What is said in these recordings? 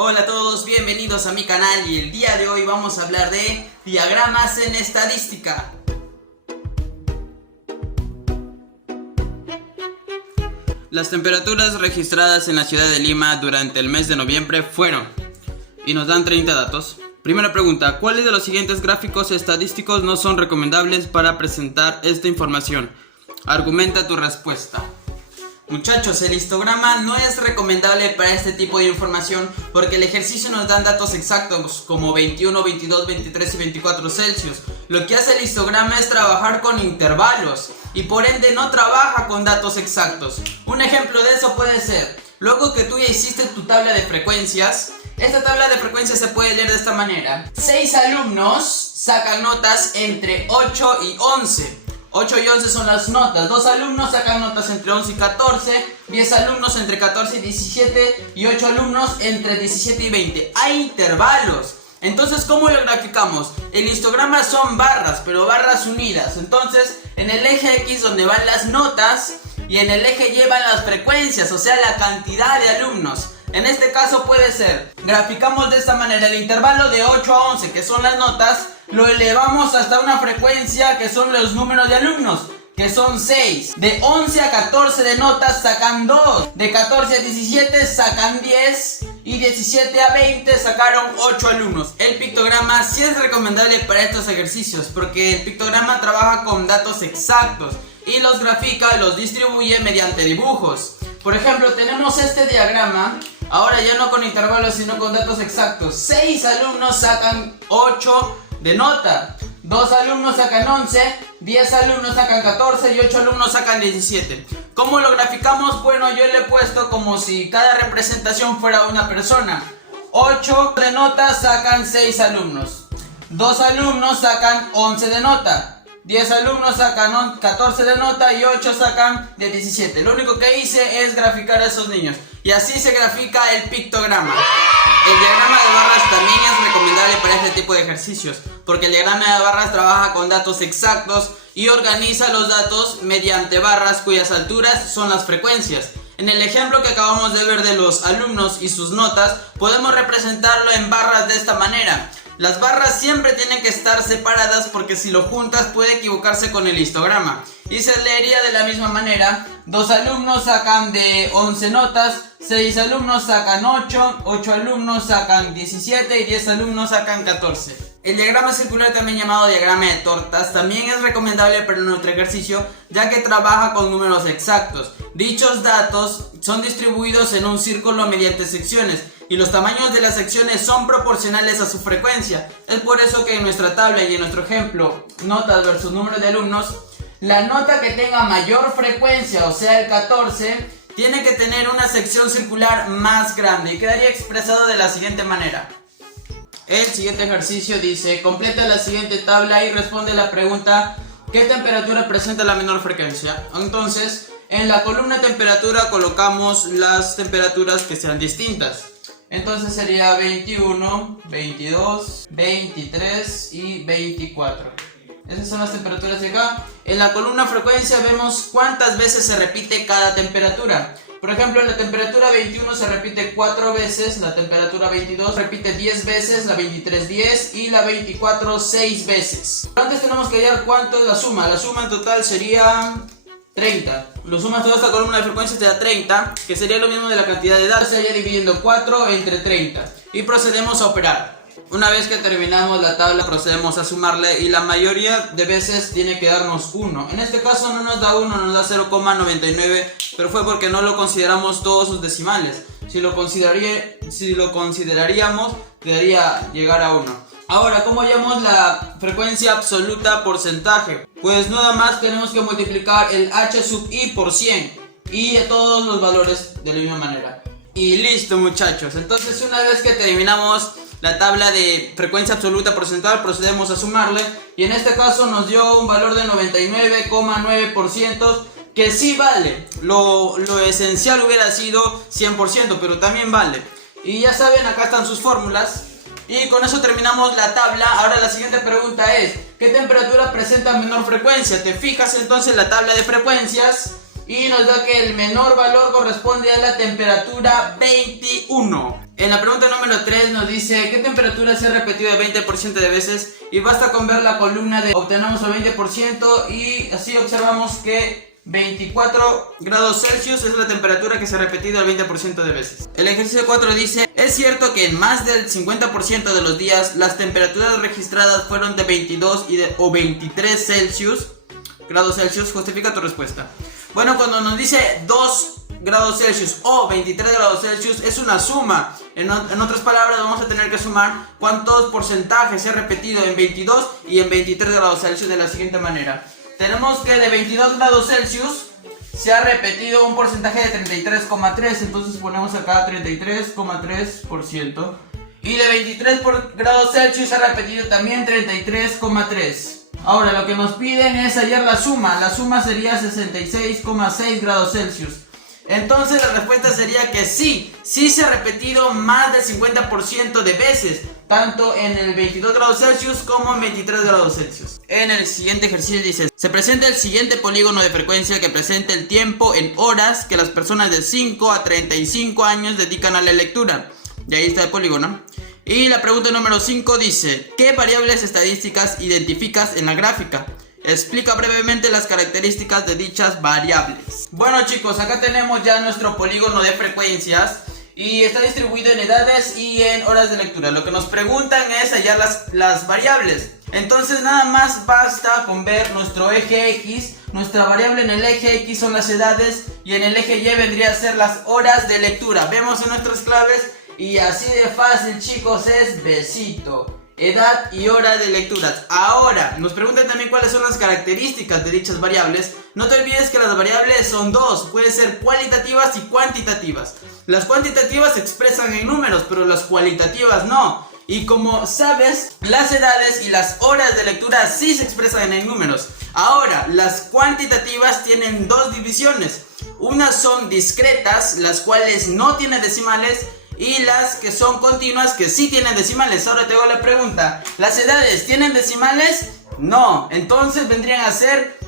Hola a todos, bienvenidos a mi canal y el día de hoy vamos a hablar de diagramas en estadística. Las temperaturas registradas en la ciudad de Lima durante el mes de noviembre fueron, y nos dan 30 datos. Primera pregunta, ¿cuáles de los siguientes gráficos estadísticos no son recomendables para presentar esta información? Argumenta tu respuesta. Muchachos, el histograma no es recomendable para este tipo de información porque el ejercicio nos da datos exactos como 21, 22, 23 y 24 Celsius. Lo que hace el histograma es trabajar con intervalos y por ende no trabaja con datos exactos. Un ejemplo de eso puede ser, luego que tú ya hiciste tu tabla de frecuencias, esta tabla de frecuencias se puede leer de esta manera. 6 alumnos sacan notas entre 8 y 11. 8 y 11 son las notas, 2 alumnos sacan notas entre 11 y 14, 10 alumnos entre 14 y 17 y 8 alumnos entre 17 y 20. Hay intervalos. Entonces, ¿cómo lo graficamos? El histograma son barras, pero barras unidas. Entonces, en el eje X donde van las notas y en el eje Y van las frecuencias, o sea, la cantidad de alumnos. En este caso puede ser, graficamos de esta manera, el intervalo de 8 a 11, que son las notas, lo elevamos hasta una frecuencia que son los números de alumnos, que son 6. De 11 a 14 de notas sacan 2. De 14 a 17 sacan 10. Y 17 a 20 sacaron 8 alumnos. El pictograma sí es recomendable para estos ejercicios, porque el pictograma trabaja con datos exactos y los grafica y los distribuye mediante dibujos. Por ejemplo, tenemos este diagrama, ahora ya no con intervalos sino con datos exactos. 6 alumnos sacan 8 de nota, 2 alumnos sacan 11, 10 alumnos sacan 14 y 8 alumnos sacan 17. ¿Cómo lo graficamos? Bueno, yo le he puesto como si cada representación fuera una persona. 8 de nota sacan 6 alumnos, 2 alumnos sacan 11 de nota, 10 alumnos sacan 14 de nota y 8 sacan de 17. Lo único que hice es graficar a esos niños. Y así se grafica el pictograma. El diagrama de barras también es recomendable para este tipo de ejercicios, porque el diagrama de barras trabaja con datos exactos y organiza los datos mediante barras cuyas alturas son las frecuencias. En el ejemplo que acabamos de ver de los alumnos y sus notas, podemos representarlo en barras de esta manera. Las barras siempre tienen que estar separadas porque si lo juntas puede equivocarse con el histograma. Y se leería de la misma manera: 2 alumnos sacan de 11 notas, 6 alumnos sacan 8, 8 alumnos sacan 17 y 10 alumnos sacan 14. El diagrama circular, también llamado diagrama de tortas, también es recomendable para nuestro ejercicio ya que trabaja con números exactos. Dichos datos son distribuidos en un círculo mediante secciones y los tamaños de las secciones son proporcionales a su frecuencia. Es por eso que en nuestra tabla y en nuestro ejemplo, notas versus número de alumnos, la nota que tenga mayor frecuencia, o sea el 14, tiene que tener una sección circular más grande y quedaría expresado de la siguiente manera. El siguiente ejercicio dice: completa la siguiente tabla y responde la pregunta: ¿qué temperatura presenta la menor frecuencia? Entonces, en la columna temperatura colocamos las temperaturas que sean distintas. Entonces sería 21, 22, 23 y 24. Esas son las temperaturas de acá. En la columna frecuencia vemos cuántas veces se repite cada temperatura. Por ejemplo, la temperatura 21 se repite 4 veces, la temperatura 22 repite 10 veces, la 23 10 y la 24 6 veces. Pero antes tenemos que hallar cuánto es la suma. La suma en total sería 30. Lo sumas toda esta columna de frecuencia te da 30, que sería lo mismo de la cantidad de datos. Se iría dividiendo 4 entre 30 y procedemos a operar. Una vez que terminamos la tabla procedemos a sumarle y la mayoría de veces tiene que darnos 1. En este caso no nos da 1, nos da 0,99, pero fue porque no lo consideramos todos sus decimales. Si lo consideraríamos, debería llegar a 1. Ahora, ¿cómo hallamos la frecuencia absoluta porcentaje? Pues nada más tenemos que multiplicar el h sub i por 100 y todos los valores de la misma manera. Y listo, muchachos. Entonces, una vez que terminamos la tabla de frecuencia absoluta porcentual, procedemos a sumarle y en este caso nos dio un valor de 99,9%, que sí vale. Lo esencial hubiera sido 100%, pero también vale. Y ya saben, acá están sus fórmulas. Y con eso terminamos la tabla. Ahora la siguiente pregunta es: ¿qué temperatura presenta menor frecuencia? Te fijas entonces en la tabla de frecuencias y nos da que el menor valor corresponde a la temperatura 21. En la pregunta número 3 nos dice ¿qué temperatura se ha repetido el 20% de veces? Y basta con ver la columna de obtenemos el 20% y así observamos que 24 grados Celsius es la temperatura que se ha repetido el 20% de veces. El ejercicio 4 dice es cierto que en más del 50% de los días las temperaturas registradas fueron de 22 o 23 grados Celsius. Justifica tu respuesta. Bueno, cuando nos dice 2 grados Celsius o 23 grados Celsius es una suma. En otras palabras, vamos a tener que sumar cuántos porcentajes se ha repetido en 22 y en 23 grados Celsius de la siguiente manera. Tenemos que de 22 grados Celsius se ha repetido un porcentaje de 33,3, entonces ponemos acá 33,3%. Y de 23 grados Celsius se ha repetido también 33,3. Ahora lo que nos piden es hallar la suma sería 66,6 grados Celsius. Entonces la respuesta sería que sí se ha repetido más del 50% de veces, tanto en el 22 grados Celsius como en 23 grados Celsius. En el siguiente ejercicio dice, se presenta el siguiente polígono de frecuencia que presenta el tiempo en horas que las personas de 5 a 35 años dedican a la lectura. Y ahí está el polígono. Y la pregunta número 5 dice, ¿qué variables estadísticas identificas en la gráfica? Explica brevemente las características de dichas variables. Bueno chicos, acá tenemos ya nuestro polígono de frecuencias y está distribuido en edades y en horas de lectura. Lo que nos preguntan es hallar las variables. Entonces nada más basta con ver nuestro eje X. Nuestra variable en el eje X son las edades y en el eje Y vendría a ser las horas de lectura. Vemos en nuestras claves y así de fácil chicos es besito. Edad y hora de lecturas. Ahora, nos preguntan también cuáles son las características de dichas variables. No te olvides que las variables son dos, pueden ser cualitativas y cuantitativas. Las cuantitativas se expresan en números, pero las cualitativas no. Y como sabes, las edades y las horas de lectura sí se expresan en números. Ahora, las cuantitativas tienen dos divisiones. Unas son discretas, las cuales no tienen decimales, y las que son continuas que sí tienen decimales. Ahora te hago la pregunta, ¿las edades tienen decimales? No, entonces vendrían a ser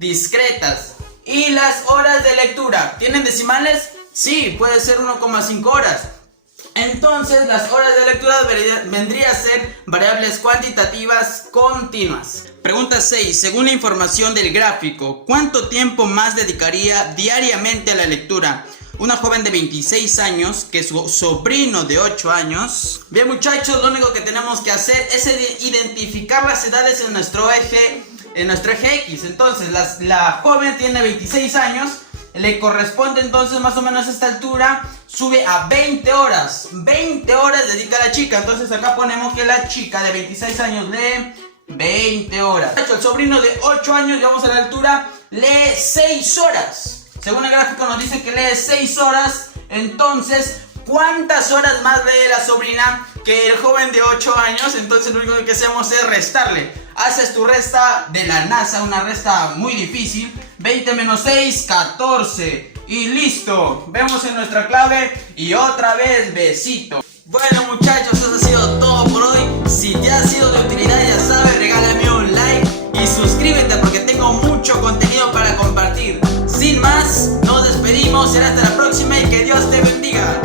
discretas. ¿Y las horas de lectura tienen decimales? Sí, puede ser 1,5 horas. Entonces las horas de lectura vendría a ser variables cuantitativas continuas. Pregunta 6. Según la información del gráfico, ¿cuánto tiempo más dedicaría diariamente a la lectura una joven de 26 años que su sobrino de 8 años? Bien muchachos, lo único que tenemos que hacer es identificar las edades en nuestro eje X. Entonces la joven tiene 26 años, le corresponde entonces más o menos a esta altura, sube a 20 horas. 20 horas dedica la chica, entonces acá ponemos que la chica de 26 años lee 20 horas. El sobrino de 8 años, llegamos a la altura, lee 6 horas. Según el gráfico nos dice que lee 6 horas. Entonces, ¿cuántas horas más lee la sobrina que el joven de 8 años? Entonces lo único que hacemos es restarle. Haces tu resta de la NASA, una resta muy difícil. 20 menos 6, 14. Y listo. Vemos en nuestra clave y otra vez besito. Bueno muchachos, eso ha sido todo por hoy. Si te ha sido de utilidad, ya sabes, regálame un like y suscríbete porque tengo mucho contenido para compartir. Sin más, nos despedimos, será hasta la próxima y que Dios te bendiga.